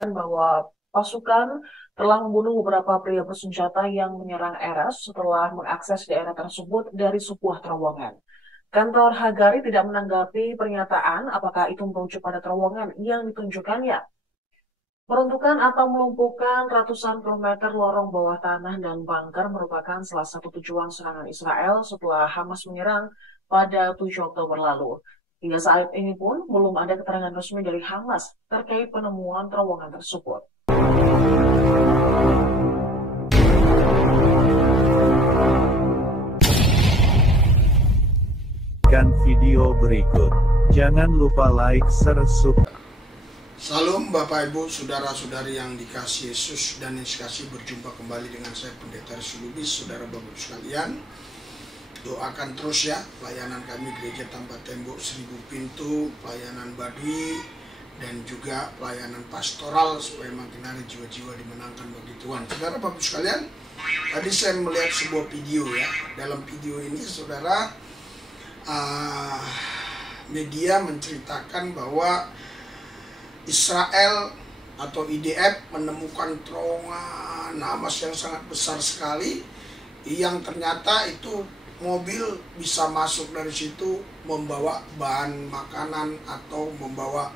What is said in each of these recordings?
Bahwa pasukan telah membunuh beberapa pria bersenjata yang menyerang Eras setelah mengakses daerah tersebut dari sebuah terowongan. Kantor Hagari tidak menanggapi pernyataan apakah itu merujuk pada terowongan yang ditunjukkannya. Peruntukan atau melumpuhkan ratusan kilometer lorong bawah tanah dan bunker merupakan salah satu tujuan serangan Israel setelah Hamas menyerang pada 7 Oktober lalu. Hingga saat ini pun belum ada keterangan resmi dari Hamas terkait penemuan terowongan tersebut. Video berikut. Jangan lupa like, share, subscribe. Salam Bapak Ibu, Saudara-saudari yang dikasihi Yesus dan yang dikasihi, berjumpa kembali dengan saya Pendeta Rizky Lubis. Saudara Bapak Ibu sekalian, doakan terus ya pelayanan kami Gereja Tanpa Tembok 1000 Pintu, pelayanan Badui, dan juga pelayanan pastoral supaya makin hari jiwa-jiwa dimenangkan bagi Tuhan. Saudara Bapak Ibu sekalian, tadi saya melihat sebuah video ya. Dalam video ini saudara, media menceritakan bahwa Israel atau IDF menemukan terowongan Hamas yang sangat besar sekali, yang ternyata itu mobil bisa masuk dari situ membawa bahan makanan atau membawa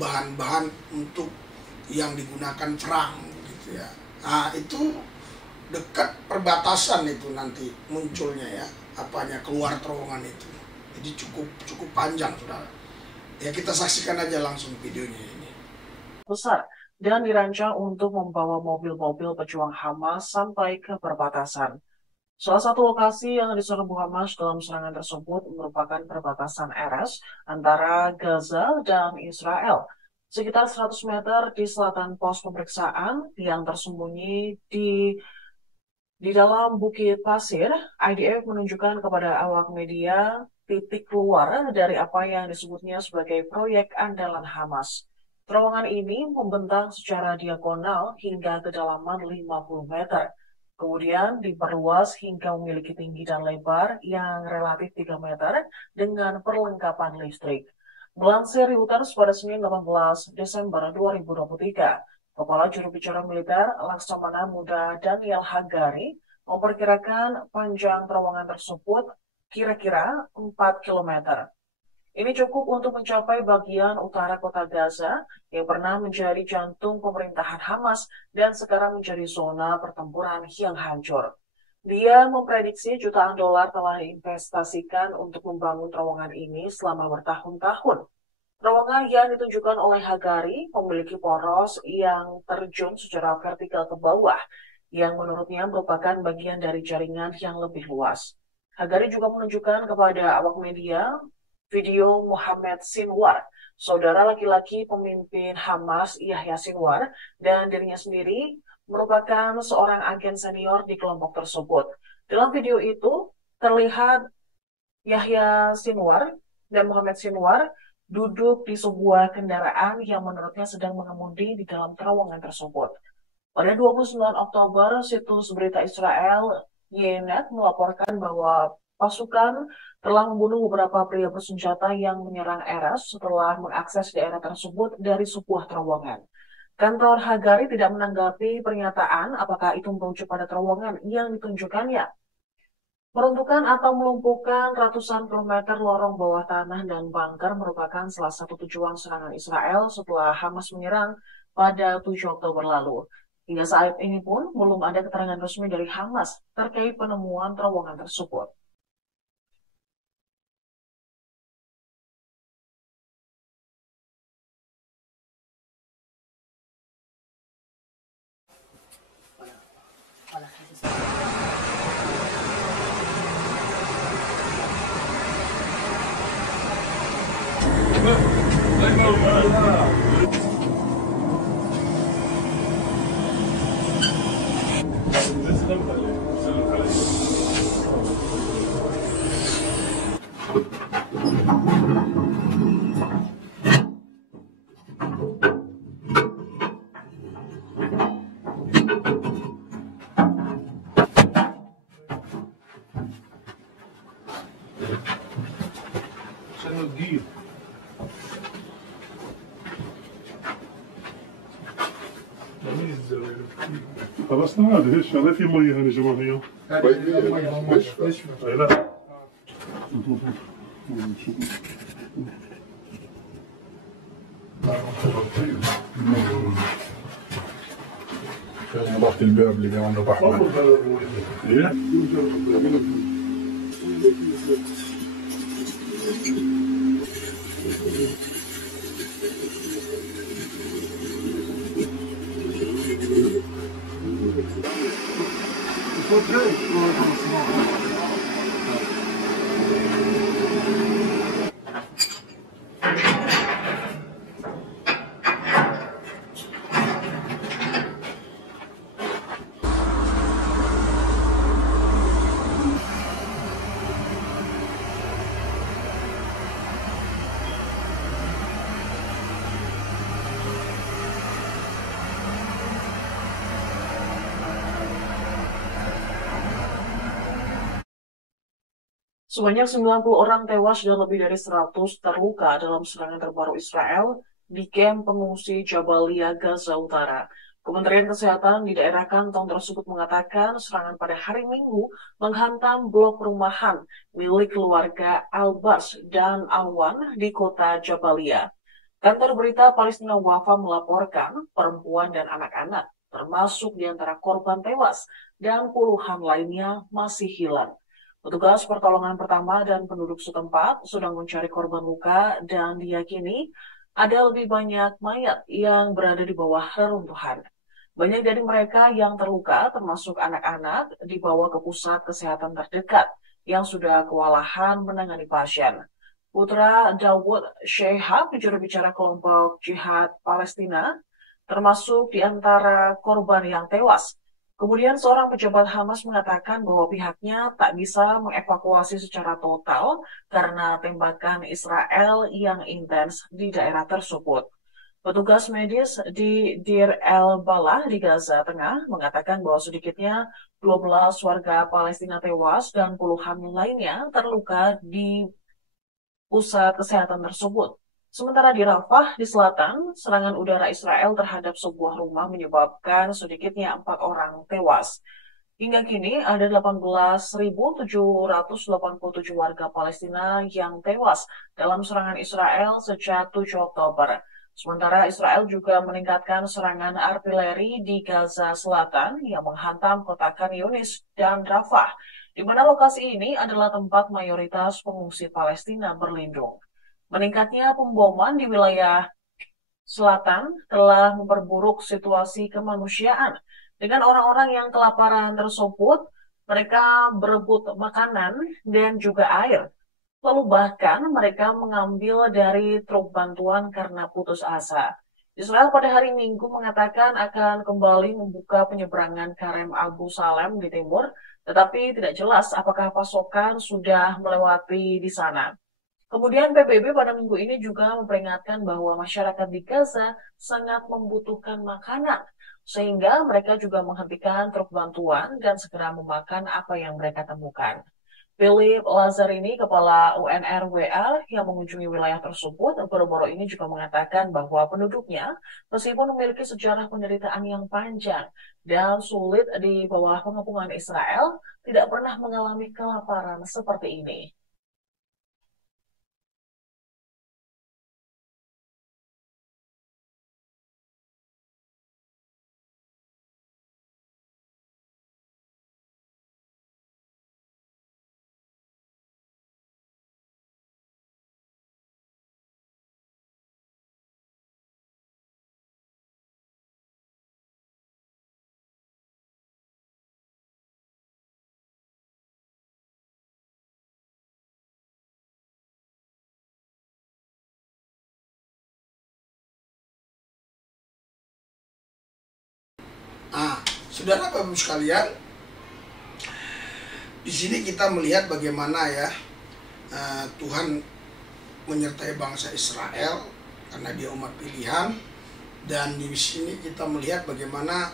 bahan-bahan untuk yang digunakan perang gitu ya. Nah, itu dekat perbatasan itu nanti munculnya ya, keluar terowongan itu. Jadi cukup panjang saudara. Ya kita saksikan aja langsung videonya ini. Besar dan dirancang untuk membawa mobil-mobil pejuang Hamas sampai ke perbatasan. Salah satu lokasi yang diserbu Hamas dalam serangan tersebut merupakan perbatasan Erez antara Gaza dan Israel. Sekitar 100 meter di selatan pos pemeriksaan yang tersembunyi di dalam Bukit Pasir. IDF menunjukkan kepada awak media titik keluar dari apa yang disebutnya sebagai proyek andalan Hamas. Terowongan ini membentang secara diagonal hingga kedalaman 50 meter. Kemudian diperluas hingga memiliki tinggi dan lebar yang relatif 3 meter dengan perlengkapan listrik. Melansir Reuters pada Senin 18 Desember 2023, Kepala Juru Bicara Militer Laksamana Muda Daniel Hagari memperkirakan panjang terowongan tersebut kira-kira 4 kilometer. Ini cukup untuk mencapai bagian utara kota Gaza yang pernah menjadi jantung pemerintahan Hamas dan sekarang menjadi zona pertempuran yang hancur. Dia memprediksi jutaan dolar telah diinvestasikan untuk membangun terowongan ini selama bertahun-tahun. Terowongan yang ditunjukkan oleh Hagari memiliki poros yang terjun secara vertikal ke bawah, yang menurutnya merupakan bagian dari jaringan yang lebih luas. Hagari juga menunjukkan kepada awak media video Muhammad Sinwar, saudara laki-laki pemimpin Hamas Yahya Sinwar, dan dirinya sendiri merupakan seorang agen senior di kelompok tersebut. Dalam video itu terlihat Yahya Sinwar dan Muhammad Sinwar duduk di sebuah kendaraan yang menurutnya sedang mengemudi di dalam terowongan tersebut. Pada 29 Oktober, situs berita Israel Ynet melaporkan bahwa pasukan telah membunuh beberapa pria bersenjata yang menyerang Eras setelah mengakses daerah tersebut dari sebuah terowongan. Kantor Hagari tidak menanggapi pernyataan apakah itu merujuk pada terowongan yang ditunjukkannya. Peruntukan atau melumpuhkan ratusan kilometer lorong bawah tanah dan bunker merupakan salah satu tujuan serangan Israel setelah Hamas menyerang pada 7 Oktober lalu. Hingga saat ini pun belum ada keterangan resmi dari Hamas terkait penemuan terowongan tersebut. Sanudinho. خلاص تعال هيش هذا في ميه هنا جماعه لا رحت الباب اللي عنده بحر. ايه Sebanyak 90 orang tewas dan lebih dari 100 terluka dalam serangan terbaru Israel di kamp pengungsi Jabalia, Gaza Utara. Kementerian Kesehatan di daerah kantong tersebut mengatakan serangan pada hari Minggu menghantam blok perumahan milik keluarga Al-Bas dan Alwan di kota Jabalia. Kantor berita Palestina Wafa melaporkan perempuan dan anak-anak termasuk di antara korban tewas dan puluhan lainnya masih hilang. Petugas pertolongan pertama dan penduduk setempat sedang mencari korban luka dan diyakini ada lebih banyak mayat yang berada di bawah reruntuhan. Banyak dari mereka yang terluka, termasuk anak-anak, dibawa ke pusat kesehatan terdekat yang sudah kewalahan menangani pasien. Putra Dawud Shehab, juru bicara kelompok jihad Palestina, termasuk di antara korban yang tewas. Kemudian seorang pejabat Hamas mengatakan bahwa pihaknya tak bisa mengevakuasi secara total karena tembakan Israel yang intens di daerah tersebut. Petugas medis di Dir el-Balah di Gaza Tengah mengatakan bahwa sedikitnya 12 warga Palestina tewas dan puluhan lainnya terluka di pusat kesehatan tersebut. Sementara di Rafah, di selatan, serangan udara Israel terhadap sebuah rumah menyebabkan sedikitnya 4 orang tewas. Hingga kini ada 18.787 warga Palestina yang tewas dalam serangan Israel sejak 7 Oktober. Sementara Israel juga meningkatkan serangan artileri di Gaza Selatan yang menghantam kota Khan Yunis dan Rafah, di mana lokasi ini adalah tempat mayoritas pengungsi Palestina berlindung. Meningkatnya pemboman di wilayah selatan telah memperburuk situasi kemanusiaan. Dengan orang-orang yang kelaparan tersebut, mereka berebut makanan dan juga air. Lalu bahkan mereka mengambil dari truk bantuan karena putus asa. Israel pada hari Minggu mengatakan akan kembali membuka penyeberangan Karem Abu Salem di timur, tetapi tidak jelas apakah pasokan sudah melewati di sana. Kemudian PBB pada minggu ini juga memperingatkan bahwa masyarakat di Gaza sangat membutuhkan makanan, sehingga mereka juga menghentikan truk bantuan dan segera memakan apa yang mereka temukan. Philip Lazzarini, kepala UNRWA yang mengunjungi wilayah tersebut, baru-baru ini juga mengatakan bahwa penduduknya, meskipun memiliki sejarah penderitaan yang panjang dan sulit di bawah pengepungan Israel, tidak pernah mengalami kelaparan seperti ini. Saudara Bapak sekalian, di sini kita melihat bagaimana ya Tuhan menyertai bangsa Israel karena dia umat pilihan, dan di sini kita melihat bagaimana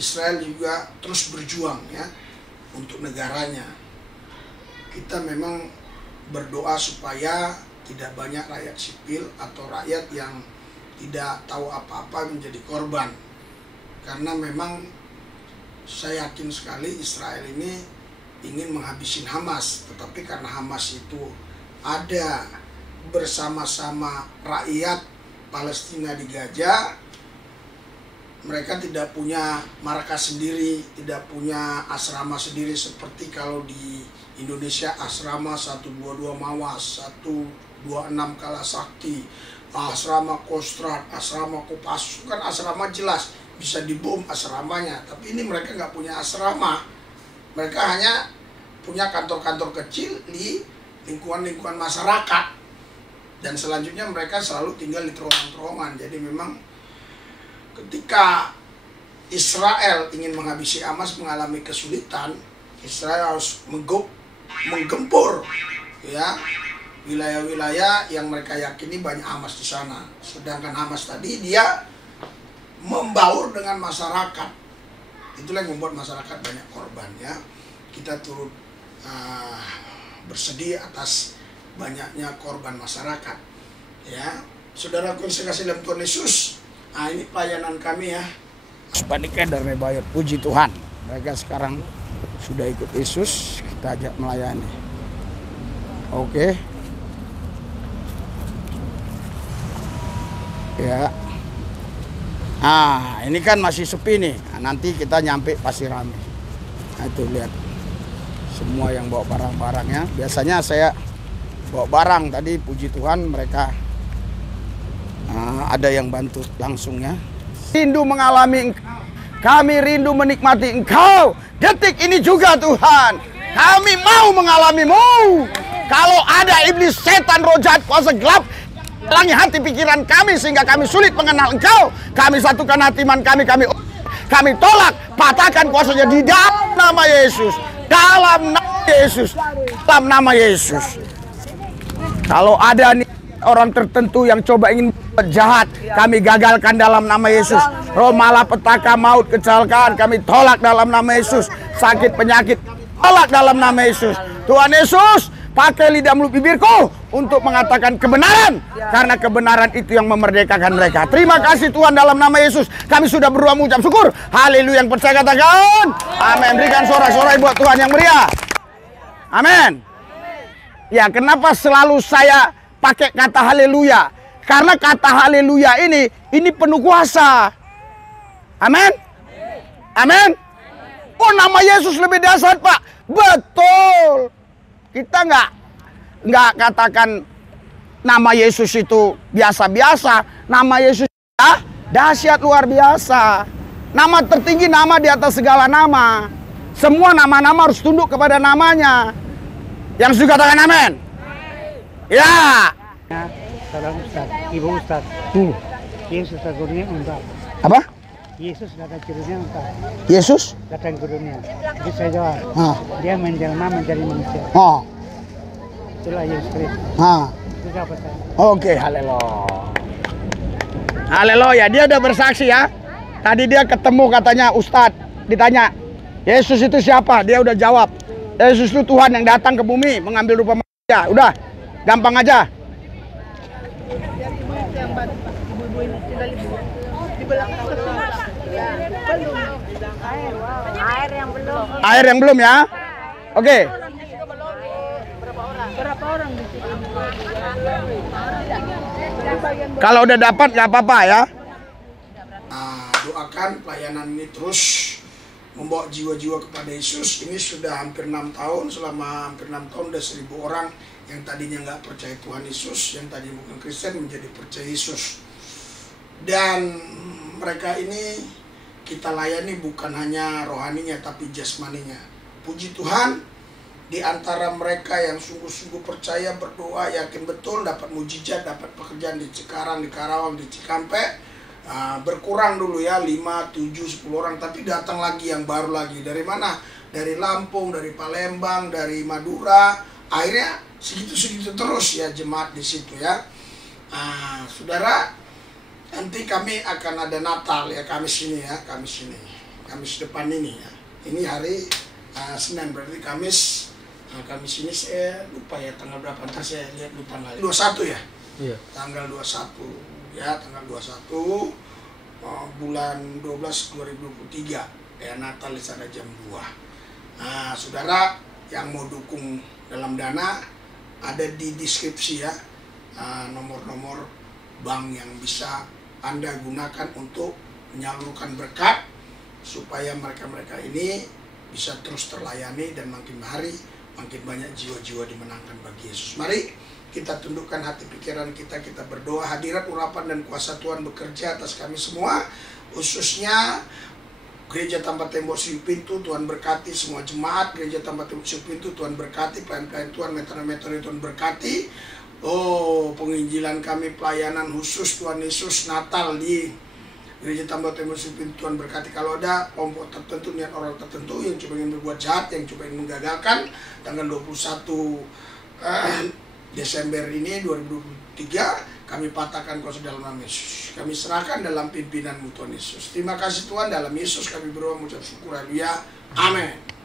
Israel juga terus berjuang ya untuk negaranya. Kita memang berdoa supaya tidak banyak rakyat sipil atau rakyat yang tidak tahu apa-apa menjadi korban. karena memang saya yakin sekali Israel ini ingin menghabisin Hamas, tetapi karena Hamas itu ada bersama-sama rakyat Palestina di Gaza, mereka tidak punya markas sendiri, tidak punya asrama sendiri seperti kalau di Indonesia asrama 122 Mawas, 126 Kalasakti, asrama Kostrad, asrama Kopassus, kan asrama jelas bisa dibom asramanya. Tapi ini mereka nggak punya asrama, mereka hanya punya kantor-kantor kecil di lingkungan-lingkungan masyarakat, dan selanjutnya mereka selalu tinggal di terowongan-terowongan. Jadi memang ketika Israel ingin menghabisi Hamas mengalami kesulitan, Israel harus menggempur ya wilayah-wilayah yang mereka yakini banyak Hamas di sana. Sedangkan Hamas tadi dia membaur dengan masyarakat. Itulah yang membuat masyarakat banyak korban ya. Kita turut bersedih atas banyaknya korban masyarakat ya. Saudaraku yang saya kasih dalam Tuhan Yesus, ini pelayanan kami ya. Paniknya dari bayar, puji Tuhan. Mereka sekarang sudah ikut Yesus, kita ajak melayani. Oke. Ya. Nah, ini kan masih sepi nih. Nah, nanti kita nyampe pasti ramai. Nah, itu lihat. Semua yang bawa barang-barangnya. Biasanya saya bawa barang, tadi puji Tuhan mereka ada yang bantu langsung ya. Rindu mengalami Engkau, kami rindu menikmati Engkau. Detik ini juga Tuhan, kami mau mengalamimu. Kalau ada iblis, setan, roh jahat, kuasa gelap halangi hati pikiran kami sehingga kami sulit mengenal Engkau, kami satukan hati iman kami tolak, patahkan kuasanya di dalam nama Yesus. Dalam nama Yesus, dalam nama Yesus. Kalau ada nih orang tertentu yang coba ingin jahat, kami gagalkan dalam nama Yesus. Roh malapetaka, maut, kecelakaan, kami tolak dalam nama Yesus. Sakit, penyakit, tolak dalam nama Yesus. Tuhan Yesus, pakai lidah mulut bibirku untuk mengatakan kebenaran, karena kebenaran itu yang memerdekakan mereka. Terima kasih Tuhan, dalam nama Yesus kami sudah berdoa mengucap syukur. Haleluya. Yang percaya katakan amin. Berikan sorak-sorai buat Tuhan yang meriah. Amin. Ya, kenapa selalu saya pakai kata haleluya? Karena kata haleluya ini penuh kuasa. Amin. Amin. Oh, nama Yesus lebih dahsyat, Pak. Betul. Kita nggak katakan nama Yesus itu biasa-biasa. Nama Yesus dahsyat, luar biasa. Nama tertinggi, nama di atas segala nama. Semua nama-nama harus tunduk kepada namanya. Yang suka katakan amin. Ya. Saudara Ustaz, Ibu Ustaz. Yesus datang ke dunia untuk Apa? Yesus datang ke dunia untuk Yesus datang ke dunia. Jadi saya jawab, dia menjelma menjadi manusia. Itulah Yesus Kristus. Itu jawaban saya. Oke, haleluya. Haleluya, dia udah bersaksi ya. Tadi dia ketemu katanya Ustadz, ditanya, Yesus itu siapa? Dia udah jawab, Yesus itu Tuhan yang datang ke bumi mengambil rupa manusia. Udah, gampang aja. Air yang belum ya. Oke. Kalau udah dapat nggak apa-apa ya. Doakan pelayanan ini terus membawa jiwa-jiwa kepada Yesus. Ini sudah hampir 6 tahun. Selama hampir 6 tahun udah 1000 orang yang tadinya nggak percaya Tuhan Yesus, yang tadi bukan Kristen menjadi percaya Yesus. Dan mereka ini kita layani bukan hanya rohaninya tapi jasmaninya. Puji Tuhan, di antara mereka yang sungguh-sungguh percaya, berdoa, yakin betul dapat mujizat, dapat pekerjaan di Cikarang, di Karawang, di Cikampek, berkurang dulu ya, 5, 7, 10 orang, tapi datang lagi yang baru lagi. Dari mana? Dari Lampung, dari Palembang, dari Madura. Akhirnya segitu-segitu terus ya jemaat di situ ya. Saudara, nanti kami akan ada Natal ya, Kamis ini ya, Kamis depan ini ya. Ini hari Senin, berarti Kamis ini saya lupa ya tanggal berapa, ntar saya lihat lupa lagi. 21 ya? Iya. Tanggal 21 ya, tanggal 21 bulan 12 2023 Natal di sana jam 2. Nah, saudara yang mau dukung dalam dana ada di deskripsi ya, nomor-nomor bank yang bisa Anda gunakan untuk menyalurkan berkat supaya mereka-mereka ini bisa terus terlayani dan makin hari makin banyak jiwa-jiwa dimenangkan bagi Yesus. Mari kita tundukkan hati pikiran kita, kita berdoa. Hadirat, urapan, dan kuasa Tuhan bekerja atas kami semua, khususnya Gereja Tanpa Tembok Seribu Pintu. Tuhan berkati semua jemaat Gereja Tanpa Tembok Seribu Pintu. Tuhan berkati pelayan-pelayan Tuhan, meter-meter Tuhan berkati. Penginjilan kami, pelayanan khusus Tuhan Yesus Natal di Gereja Tanpa Tembok Seribu Pintu. Tuhan berkati. Kalau ada kelompok tertentu, niat orang tertentu yang coba ingin berbuat jahat, yang coba ingin menggagalkan, tanggal 21 Desember ini 2023 kami patahkan kuasa dalam nama Yesus. Kami serahkan dalam pimpinan Tuhan Yesus. Terima kasih Tuhan, dalam Yesus kami berdoa mengucap syukur. Haleluya. Amin.